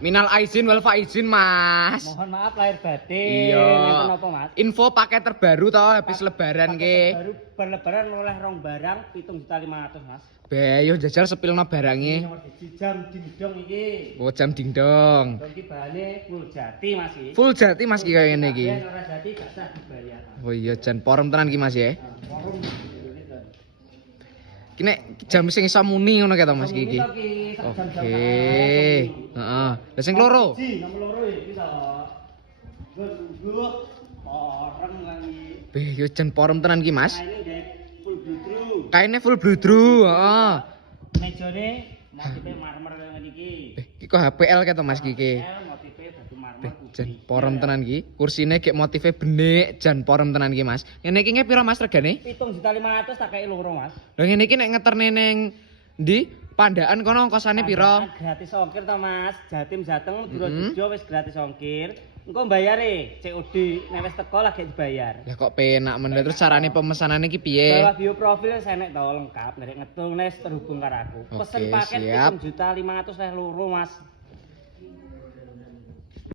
Minal aizin wal faizin, Mas. Mohon maaf lahir batin. Iya. Ngeten apa, Mas? Info paket terbaru toh habis lebaran ki. Baru berlebaran oleh rong barang 7.500.000, Mas. Be, yo jajal sepilno barange. Nomor 1 jam dingdong iki. Oh, jam dingdong. Dong iki bahane full jati, Mas iki. Full jati Mas ki kaya ngene iki. Yen ora jati gak sah dibayar. Oh iya jan porem tenan ki Mas ya. Forum Ki nek jam sing iso muni ngono kae to Mas ki iki. Oke. Oke. Heeh. Lah sing loro. Nomor loro iki to. Gue orang lagi. Be, yo jan porem tenan ki Mas. Nah ini guys full blue. Kaine full bludru, heeh. Mejone motifnya marmer ngene iki. Ki kok HPL kae to Mas ki iki. Motifnya batu marmer. Jan porem tenan ki. Kursine gek motive benik, jan porem tenan ki Mas. Ngene iki nge pira Mas regane? 7.500.000 tak kei loro, Mas. Lah ngene iki nek ngeterne ning ndi? Pandaan kono ongkosane pira? Gratis ongkir to, Mas. Jatim Jateng Madura Jojo wis gratis ongkir. Engko mbayare COD nek wis teko lagi dibayar. Lah kok penak men terus carane pemesanane ki piye? Bawa bio profil senek to lengkap, nek ngetung nes terhubung karo aku. Pesen Oke, paket siap. 7.500.000 loro, Mas.